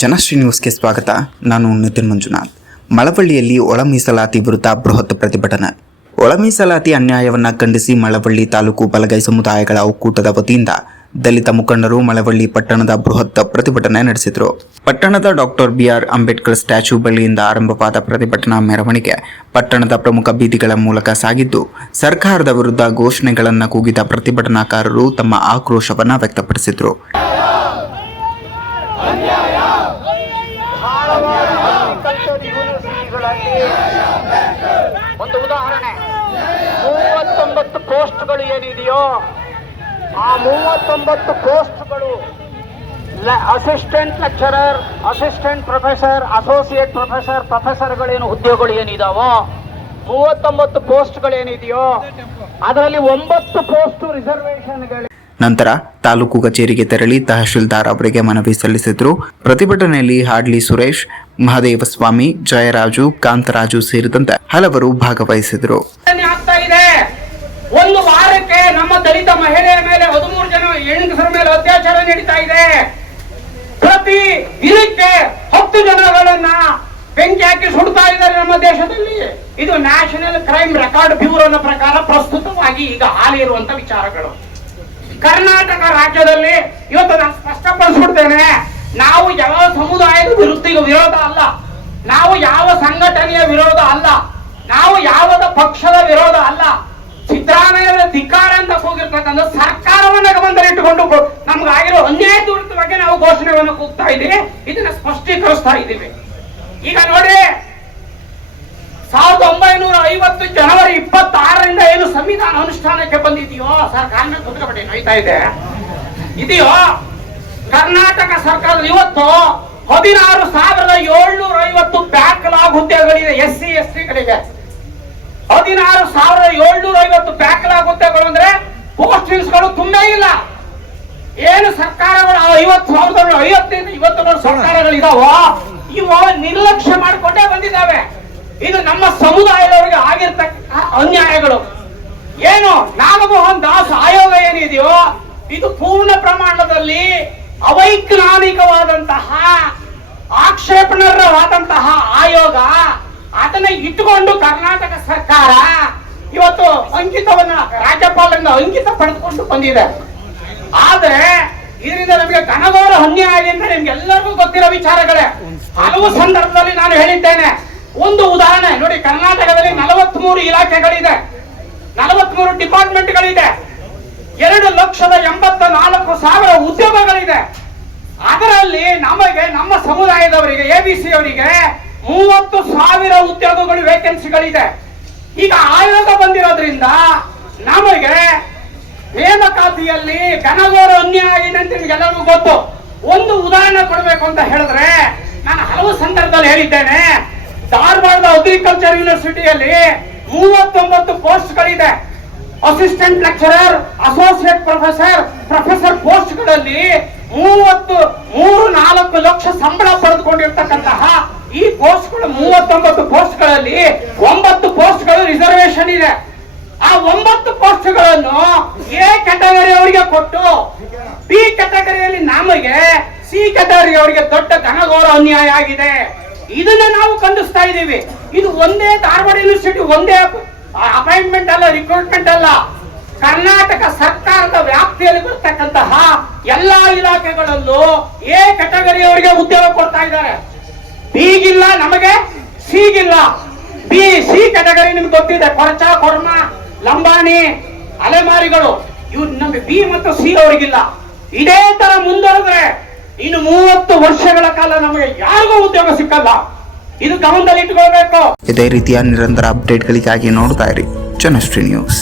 ಜನಶ್ರೀ ನ್ಯೂಸ್ಗೆ ಸ್ವಾಗತ. ನಾನು ನಿತಿನ್ ಮಂಜುನಾಥ್. ಮಳವಳ್ಳಿಯಲ್ಲಿ ಒಳ ಮೀಸಲಾತಿ ವಿರುದ್ಧ ಬೃಹತ್ ಪ್ರತಿಭಟನೆ. ಒಳ ಮೀಸಲಾತಿ ಅನ್ಯಾಯವನ್ನು ಖಂಡಿಸಿ ಮಳವಳ್ಳಿ ತಾಲೂಕು ಬಲಗೈ ಸಮುದಾಯಗಳ ಒಕ್ಕೂಟದ ವತಿಯಿಂದ ದಲಿತ ಮುಖಂಡರು ಮಳವಳ್ಳಿ ಪಟ್ಟಣದ ಬೃಹತ್ ಪ್ರತಿಭಟನೆ ನಡೆಸಿದರು. ಪಟ್ಟಣದ ಡಾಕ್ಟರ್ ಬಿಆರ್ ಅಂಬೇಡ್ಕರ್ ಸ್ಟ್ಯಾಚ್ಯೂ ಬಳಿಯಿಂದ ಆರಂಭವಾದ ಪ್ರತಿಭಟನಾ ಮೆರವಣಿಗೆ ಪಟ್ಟಣದ ಪ್ರಮುಖ ಬೀದಿಗಳ ಮೂಲಕ ಸಾಗಿದ್ದು, ಸರ್ಕಾರದ ವಿರುದ್ಧ ಘೋಷಣೆಗಳನ್ನು ಕೂಗಿದ ಪ್ರತಿಭಟನಾಕಾರರು ತಮ್ಮ ಆಕ್ರೋಶವನ್ನು ವ್ಯಕ್ತಪಡಿಸಿದರು. ಒಂದು ಉದಾಹರಣೆ, 39 ಪೋಸ್ಟ್ಗಳು ಏನಿದೆಯೋ ಆ 39 ಪೋಸ್ಟ್ಗಳು assistant lecturer, assistant professor, associate professor, ಪ್ರೊಫೆಸರ್ಗಳೇನು ಹುದ್ದೆಗಳು ಏನಿದಾವೋ 39 ಪೋಸ್ಟ್ಗಳೇನಿದೆಯೋ ಅದರಲ್ಲಿ 9 ಪೋಸ್ಟ್ ರಿಸರ್ವೇಷನ್ಗಳು. ನಂತರ ತಾಲೂಕು ಕಚೇರಿಗೆ ತೆರಳಿ ತಹಶೀಲ್ದಾರ್ ಅವರಿಗೆ ಮನವಿ ಸಲ್ಲಿಸಿದ್ರು. ಪ್ರತಿಭಟನೆಯಲ್ಲಿ ಹಾಡ್ಲಿ ಸುರೇಶ್, ಮಹದೇವಸ್ವಾಮಿ, ಜಯರಾಜು, ಕಾಂತರಾಜು ಸೇರಿದಂತೆ ಹಲವರು ಭಾಗವಹಿಸಿದರು. ಒಂದು ವಾರಕ್ಕೆ ನಮ್ಮ ದಲಿತ ಮಹಿಳೆಯ ಮೇಲೆ 13 ಜನ ಹೆಂಗಸರ ಮೇಲೆ ಅತ್ಯಾಚಾರ ನಡೀತಾ ಇದೆ. ಪ್ರತಿ ದಿನಕ್ಕೆ 10 ಜನಗಳನ್ನ ಬೆಂಕಿ ಹಾಕಿ ಸುಡ್ತಾ ಇದ್ದಾರೆ ನಮ್ಮ ದೇಶದಲ್ಲಿ. ಇದು ನ್ಯಾಷನಲ್ ಕ್ರೈಮ್ ರೆಕಾರ್ಡ್ ಬ್ಯೂರೋನ ಪ್ರಕಾರ ಪ್ರಸ್ತುತವಾಗಿ ಈಗ ಹಾಲಿರುವಂತ ವಿಚಾರಗಳು. ಕರ್ನಾಟಕ ರಾಜ್ಯದಲ್ಲಿ ಇವತ್ತು ನಾನು ಸ್ಪಷ್ಟಪಡಿಸ್ಬಿಡ್ತೇನೆ, ನಾವು ಯಾವ ಸಮುದಾಯದ ವಿರೋಧ ಅಲ್ಲ, ನಾವು ಯಾವ ಸಂಘಟನೆಯ ವಿರೋಧ ಅಲ್ಲ, ನಾವು ಯಾವುದ ಪಕ್ಷದ ವಿರೋಧ ಅಲ್ಲ. ಸಿದ್ದರಾಮಯ್ಯವರ ಧಿಕ್ಕಾರ ಅಂತ ಕೂಗಿರ್ತಕ್ಕಂಥ ಸರ್ಕಾರವನ್ನ ಗಮನದಲ್ಲಿಟ್ಟುಕೊಂಡು ನಮ್ಗಾಗಿರೋ ಅನ್ಯಾಯದ ಬಗ್ಗೆ ನಾವು ಘೋಷಣೆಯನ್ನು ಕೂಗ್ತಾ ಇದ್ದೀವಿ. ಇದನ್ನ ಸ್ಪಷ್ಟೀಕರಿಸ್ತಾ ಇದ್ದೀವಿ. ಈಗ ನೋಡಿ, 1950 ಜನವರಿ 26ರಿಂದ ಏನು ಸಂವಿಧಾನ ಅನುಷ್ಠಾನಕ್ಕೆ ಬಂದಿದೆಯೋ, ಸರ್ಕಾರ ಕುತ್ಕೊಬಿಟ್ಟು ನೋಯ್ತಾ ಇದೆ ಇದೆಯೋ, ಕರ್ನಾಟಕ ಸರ್ಕಾರದ ಇವತ್ತು 16,750 ಬ್ಯಾಕ್ಲಾಗ್ ಹುದ್ದೆಗಳಿದೆ. SC ST ಗಳಿಗೆ 16,750 ಬ್ಯಾಕ್ಲಾಗ್ ಹುದ್ದೆಗಳು ಅಂದ್ರೆ ಪೋಸ್ಟಿಂಗ್ಸ್ಗಳು ತುಂಬೇ ಇಲ್ಲ. ಏನು ಸರ್ಕಾರಗಳು 50,050 ಇವತ್ತು ಸರ್ಕಾರಗಳಿದಾವೋ ಇವು ನಿರ್ಲಕ್ಷ್ಯ ಮಾಡಿಕೊಂಡೇ ಬಂದಿದ್ದಾವೆ. ಇದು ನಮ್ಮ ಸಮುದಾಯದವರಿಗೆ ಆಗಿರ್ತಕ್ಕ ಅನ್ಯಾಯಗಳು. ಏನು ನಾಗಮೋಹನ್ ದಾಸ್ ಆಯೋಗ ಏನಿದೆಯೋ ಇದು ಪೂರ್ಣ ಪ್ರಮಾಣದಲ್ಲಿ ಅವೈಜ್ಞಾನಿಕವಾದಂತಹ ಆಕ್ಷೇಪಣಾರ್ಹವಾದಂತಹ ಆಯೋಗ. ಅದನ್ನ ಇಟ್ಟುಕೊಂಡು ಕರ್ನಾಟಕ ಸರ್ಕಾರ ಇವತ್ತು ಅಂಕಿತವನ್ನ ರಾಜ್ಯಪಾಲರಿಂದ ಅಂಕಿತ ಪಡೆದುಕೊಂಡು ಬಂದಿದೆ. ಆದ್ರೆ ಇದರಿಂದ ನಮಗೆ ಘನಘೋರ ಅನ್ಯಾಯ ಅಂತ ನಿಮ್ಗೆಲ್ಲರಿಗೂ ಗೊತ್ತಿರೋ ವಿಚಾರಗಳೇ. ಹಲವು ಸಂದರ್ಭದಲ್ಲಿ ನಾನು ಹೇಳಿದ್ದೇನೆ. ಒಂದು ಉದಾಹರಣೆ ನೋಡಿ, ಕರ್ನಾಟಕದಲ್ಲಿ 43 ಇಲಾಖೆಗಳಿದೆ, 43 ಡಿಪಾರ್ಟ್ಮೆಂಟ್ಗಳಿದೆ, 2,84,000 ಉದ್ಯೋಗಗಳಿದೆ. ಅದರಲ್ಲಿ ನಮಗೆ ನಮ್ಮ ಸಮುದಾಯದವರಿಗೆ ABC ಅವರಿಗೆ 30,000 ಉದ್ಯೋಗಗಳು ವೇಕೆನ್ಸಿಗಳಿದೆ. ಈಗ ಆಯೋಗ ಬಂದಿರೋದ್ರಿಂದ ನಮಗೆ ನೇಮಕಾತಿಯಲ್ಲಿ ಘನಘೋರ ಅನ್ಯಾಯ ಇದೆ ಅಂತ ನಿಮಗೆಲ್ಲರಿಗೂ ಗೊತ್ತು. ಒಂದು ಉದಾಹರಣೆ ಕೊಡಬೇಕು ಅಂತ ಹೇಳಿದ್ರೆ, ನಾನು ಹಲವು ಸಂದರ್ಭದಲ್ಲಿ ಹೇಳಿದ್ದೇನೆ, ಧಾರವಾಡದ ಅಗ್ರಿಕಲ್ಚರ್ ಯೂನಿವರ್ಸಿಟಿಯಲ್ಲಿ 39 ಪೋಸ್ಟ್ಗಳಿದೆ. Assistant lecturer, associate professor, professor ಪೋಸ್ಟ್ಗಳಲ್ಲಿ 3-4 ಲಕ್ಷ ಸಂಬಳ ಪಡೆದುಕೊಂಡಿರ್ತಕ್ಕಂತಹ ಈ ಪೋಸ್ಟ್ಗಳು 39 ಪೋಸ್ಟ್ಗಳಲ್ಲಿ 9 ಪೋಸ್ಟ್ಗಳು ರಿಸರ್ವೇಶನ್ ಇದೆ. ಆ 9 ಪೋಸ್ಟ್ಗಳನ್ನು ಎ ಕ್ಯಾಟಗರಿ ಅವರಿಗೆ ಕೊಟ್ಟು ಬಿ ಕ್ಯಾಟಗರಿಯಲ್ಲಿ ನಮಗೆ ಸಿ ಕ್ಯಾಟಗರಿ ಅವರಿಗೆ ದೊಡ್ಡ ಘನಘೋರ ಅನ್ಯಾಯ ಆಗಿದೆ. ಇದನ್ನ ನಾವು ಖಂಡಿಸ್ತಾ ಇದ್ದೀವಿ. ಇದು ಒಂದೇ ಧಾರವಾಡ ಯೂನಿವರ್ಸಿಟಿ ಒಂದೇ ಅಪಾಯಿಂಟ್ಮೆಂಟ್ ಅಲ್ಲ, ರಿಕ್ರೂಟ್ಮೆಂಟ್ ಅಲ್ಲ. ಕರ್ನಾಟಕ ಸರ್ಕಾರದ ವ್ಯಾಪ್ತಿಯಲ್ಲಿ ಬರ್ತಕ್ಕಂತಹ ಎಲ್ಲಾ ಇಲಾಖೆಗಳಲ್ಲೂ ಎ ಕ್ಯಾಟಗರಿಯವರಿಗೆ ಉದ್ಯೋಗ ಕೊಡ್ತಾ ಇದ್ದಾರೆ. ಬಿಗಿಲ್ಲ, ನಮಗೆ ಸಿಗಿಲ್ಲ. ಸಿ ಕ್ಯಾಟಗರಿ ನಿಮ್ಗೆ ಗೊತ್ತಿದೆ, ಕೊರಚ, ಕೊರ್ಮ, ಲಂಬಾಣಿ, ಅಲೆಮಾರಿಗಳು, ಇವು ನಮಗೆ ಬಿ ಮತ್ತು ಸಿ ಅವರಿಗಿಲ್ಲ. ಇದೇ ತರ ಮುಂದುವರೆದ್ರೆ ಇನ್ನು 30 ವರ್ಷಗಳ ಕಾಲ ನಮಗೆ ಯಾರಿಗೂ ಉದ್ಯೋಗ ಸಿಕ್ಕಲ್ಲ. ಇದು ಗಮನದಲ್ಲಿ ಇಟ್ಟುಕೊಳ್ಬೇಕು. ಇದೇ ರೀತಿಯ ನಿರಂತರ ಅಪ್ಡೇಟ್ಗಳಿಗಾಗಿ ನೋಡ್ತಾ ಇರಿ ಜನಶ್ರೀ ನ್ಯೂಸ್.